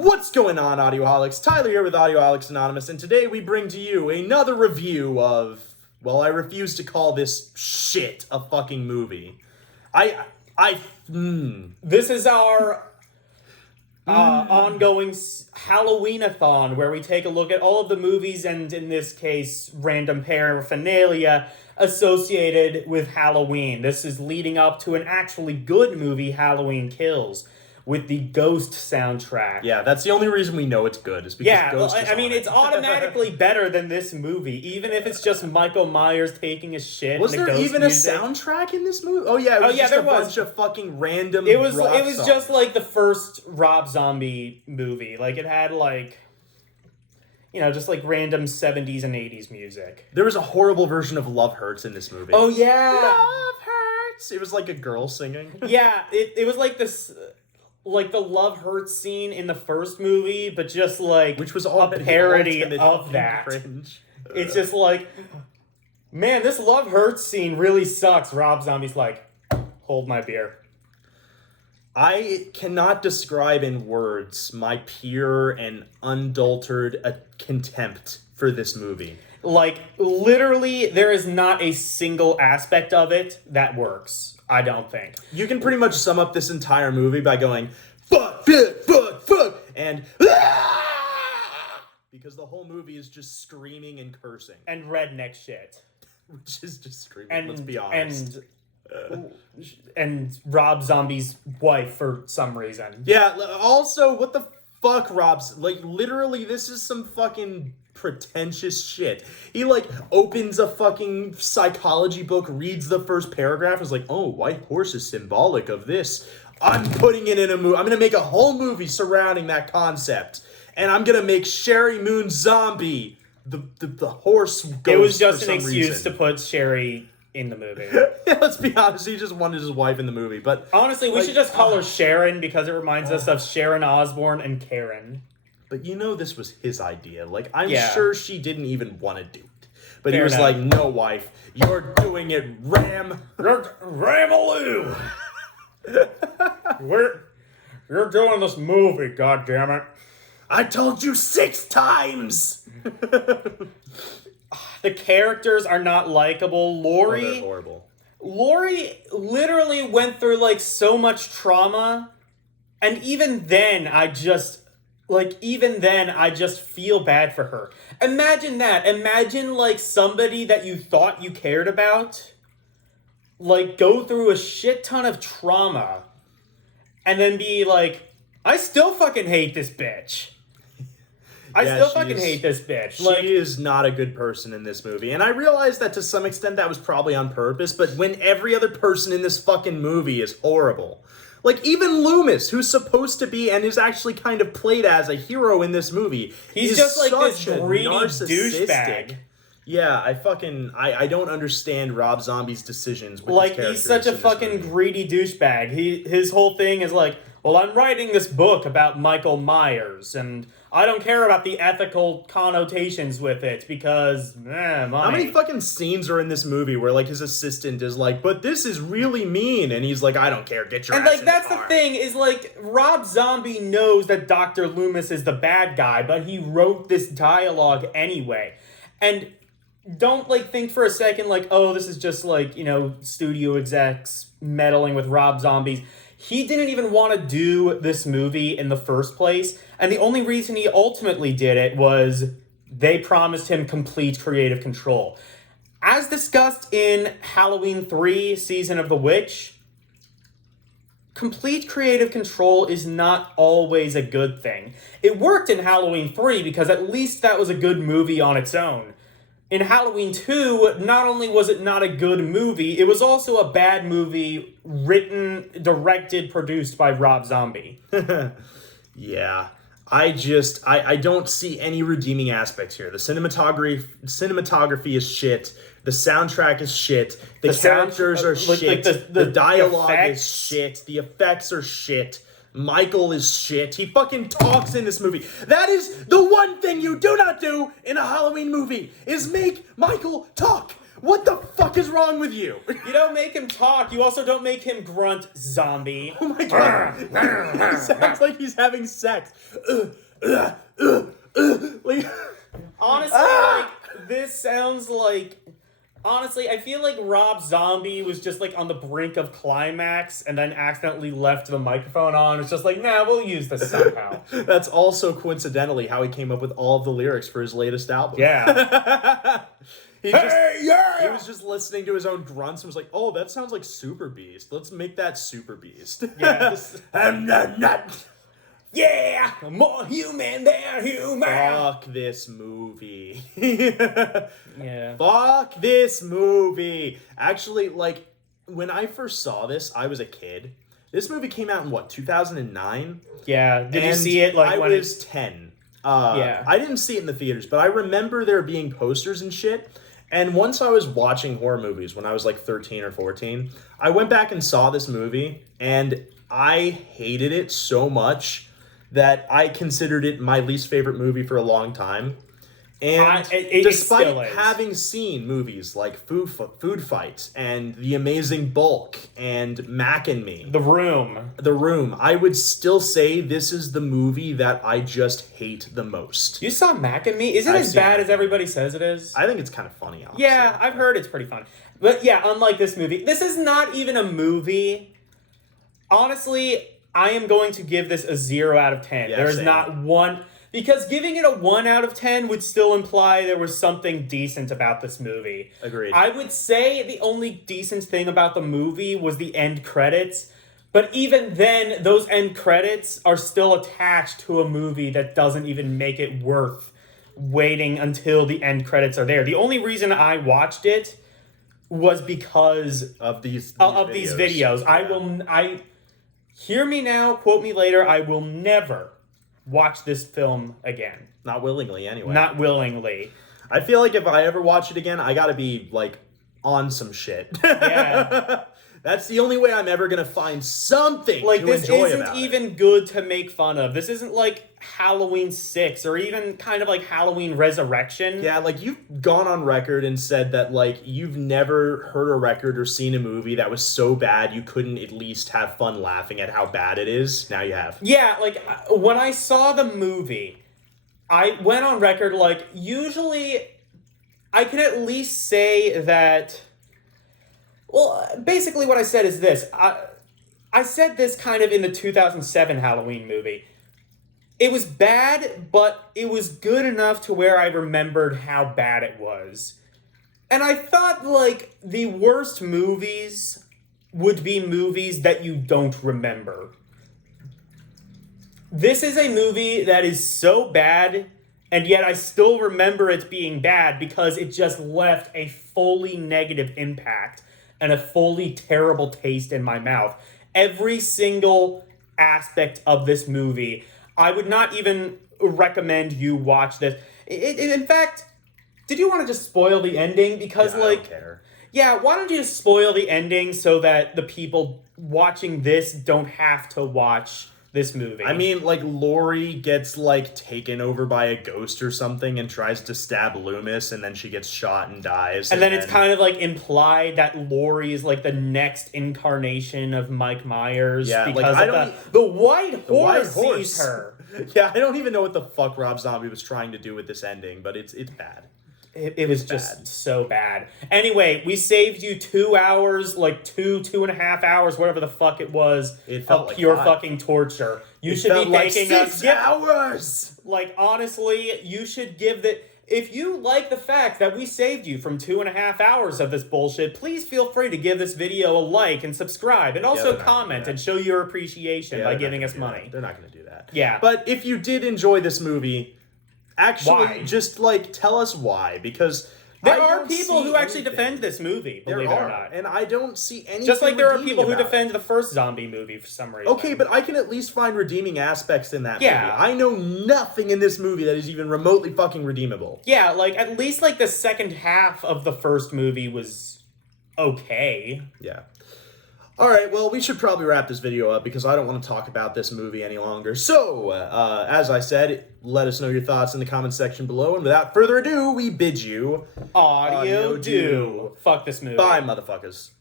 What's going on, Audioholics? Tyler here with Audioholics Anonymous, and today we bring to you another review of, well, I refuse to call this shit a fucking movie. This is our ongoing Halloween-O-Thon, where we take a look at all of the movies and, in this case, random paraphernalia associated with Halloween. This is leading up to an actually good movie, Halloween Kills, with the Ghost soundtrack. Yeah, that's the only reason we know it's good, is because Ghost is on it. It's automatically better than this movie, even if it's just Michael Myers taking a shit. Was and there Ghost even music. A soundtrack in this movie? Oh yeah, it was just a bunch of fucking random It was rock songs. Just like the first Rob Zombie movie. Like, it had just like random 70s and 80s music. There was a horrible version of Love Hurts in this movie. Oh yeah, Love Hurts. It was like a girl singing. Yeah, it was like this. Like the Love Hurts scene in the first movie, but just like which was all a parody of that. Cringe. It's just like, man, this Love Hurts scene really sucks. Rob Zombie's like, hold my beer. I cannot describe in words my pure and unadulterated contempt for this movie. Like, literally, there is not a single aspect of it that works. I don't think. You can pretty much sum up this entire movie by going, fuck, and because the whole movie is just screaming and cursing. And redneck shit. Which is just screaming, let's be honest. And Rob Zombie's wife for some reason. Yeah, also, what the fuck, Rob's, like, literally, this is some fucking pretentious shit. He, like, opens a fucking psychology book, reads the first paragraph, is like, oh, white horse is symbolic of this. I'm putting it in a movie. I'm gonna make a whole movie surrounding that concept. And I'm gonna make Sherry Moon Zombie the horse ghost. It was just an excuse to put Sherry in the movie. Yeah, let's be honest, he just wanted his wife in the movie. But honestly, we should just call her Sharon because it reminds us of Sharon Osbourne and Karen. But this was his idea. Like, I'm sure she didn't even want to do it. But he was enough. like, no, wife, you're doing it, Ramaloo! You're doing this movie, goddammit. I told you 6 times! The characters are not likable. They're horrible. Lori literally went through, like, so much trauma. And even then, I just feel bad for her. Imagine that. Imagine, like, somebody that you thought you cared about, like, go through a shit ton of trauma, and then be like, I still fucking hate this bitch. I still fucking hate this bitch. She is not a good person in this movie. And I realize that to some extent that was probably on purpose, but when every other person in this fucking movie is horrible. Like, even Loomis, who's supposed to be and is actually kind of played as a hero in this movie, he's just like this greedy douchebag. Yeah, I don't understand Rob Zombie's decisions with like, he's such a fucking greedy douchebag. His whole thing is like, well, I'm writing this book about Michael Myers, and I don't care about the ethical connotations with it because, money. How many fucking scenes are in this movie where, like, his assistant is like, but this is really mean, and he's like, I don't care, get your ass in the car. And, like, that's the thing, is, like, Rob Zombie knows that Dr. Loomis is the bad guy, but he wrote this dialogue anyway. And don't, like, think for a second, like, oh, this is just, like, studio execs meddling with Rob Zombies. He didn't even want to do this movie in the first place, and the only reason he ultimately did it was they promised him complete creative control. As discussed in Halloween 3, Season of the Witch, complete creative control is not always a good thing. It worked in Halloween 3 because at least that was a good movie on its own. In Halloween 2, not only was it not a good movie, it was also a bad movie written, directed, produced by Rob Zombie. Yeah. I don't see any redeeming aspects here. The cinematography is shit. The soundtrack is shit. The characters are shit. The dialogue is shit. The effects are shit. Michael is shit. He fucking talks in this movie. That is the one thing you do not do in a Halloween movie, is make Michael talk. What the fuck is wrong with you? You don't make him talk. You also don't make him grunt, zombie. Oh my god. He sounds like he's having sex. Like, Honestly, like, this sounds like... Honestly, I feel like Rob Zombie was just, like, on the brink of climax and then accidentally left the microphone on. It's just like, nah, we'll use this somehow. That's also coincidentally how he came up with all of the lyrics for his latest album. Yeah. He was just listening to his own grunts and was like, oh, that sounds like Super Beast. Let's make that Super Beast. Yes. I'm not. Yeah! More human than human! Fuck this movie. Yeah. Fuck this movie. Actually, like, when I first saw this, I was a kid. This movie came out in, what, 2009? Yeah. Did you And see it, like, I when was 10. Yeah. I didn't see it in the theaters, but I remember there being posters and shit. And once I was watching horror movies when I was like 13 or 14, I went back and saw this movie, and I hated it so much that I considered it my least favorite movie for a long time. And it despite still is. having seen movies like Food Fight and The Amazing Bulk and Mac and Me, The Room, I would still say this is the movie that I just hate the most. You saw Mac and Me? Is it I've as seen bad Mac as everybody says it is? I think it's kind of funny, honestly. Yeah, I've heard it's pretty funny. But yeah, unlike this movie, this is not even a movie. Honestly, I am going to give this a 0 out of 10. Yeah, There is same. not one... Because giving it a 1 out of 10 would still imply there was something decent about this movie. Agreed. I would say the only decent thing about the movie was the end credits. But even then, those end credits are still attached to a movie that doesn't even make it worth waiting until the end credits are there. The only reason I watched it was because of these videos. Yeah. Hear me now, quote me later, I will never watch this film again. Not willingly, anyway. Not willingly. I feel like if I ever watch it again, I gotta be, like, on some shit. Yeah. That's the only way I'm ever gonna find something Like, to this enjoy isn't about even it. good to make fun of. This isn't like Halloween 6 or even kind of like Halloween Resurrection. Yeah, like, you've gone on record and said that, like, you've never heard a record or seen a movie that was so bad you couldn't at least have fun laughing at how bad it is. Now you have. Yeah, like, when I saw the movie, I went on record, like, usually I can at least say that... Well, basically what I said is this. I said this kind of in the 2007 Halloween movie. It was bad, but it was good enough to where I remembered how bad it was. And I thought, like, the worst movies would be movies that you don't remember. This is a movie that is so bad, and yet I still remember it being bad because it just left a fully negative impact and a fully terrible taste in my mouth. Every single aspect of this movie, I would not even recommend you watch this. In fact, did you want to just spoil the ending? Because, Yeah, I don't care. Yeah, why don't you just spoil the ending so that the people watching this don't have to watch this movie? I mean, like, Lori gets, like, taken over by a ghost or something and tries to stab Loomis, and then she gets shot and dies. And then it's kind of, like, implied that Lori is, like, the next incarnation of Mike Myers. Yeah, like, because I of don't the white white horse horse sees her. Yeah, I don't even know what the fuck Rob Zombie was trying to do with this ending, but it's bad. It was just so bad. Anyway, we saved you 2 hours, like 2.5 hours, whatever the fuck it was, It felt of like pure 5. fucking torture. You It should felt be like thanking 6 us. hours! Like, honestly, you should give that... If you like the fact that we saved you from 2.5 hours of this bullshit, please feel free to give this video a like and subscribe, and also they're not comment gonna do and show your appreciation Yeah, by they're not giving gonna us do money. that. They're not going to do that. Yeah. But if you did enjoy this movie, actually, Why? just, like, tell us why, because... There I are don't people see who actually anything. defend this movie, believe it or not. And I don't see anything Just like there are redeeming people who about it. defend the first zombie movie for some reason. Okay, but I can at least find redeeming aspects in that Yeah. movie. I know nothing in this movie that is even remotely fucking redeemable. Yeah, like, at least, like, the second half of the first movie was okay. Yeah. All right, well, we should probably wrap this video up because I don't want to talk about this movie any longer. So, as I said, let us know your thoughts in the comment section below. And without further ado, we bid you Audio do. Fuck this movie. bye, motherfuckers.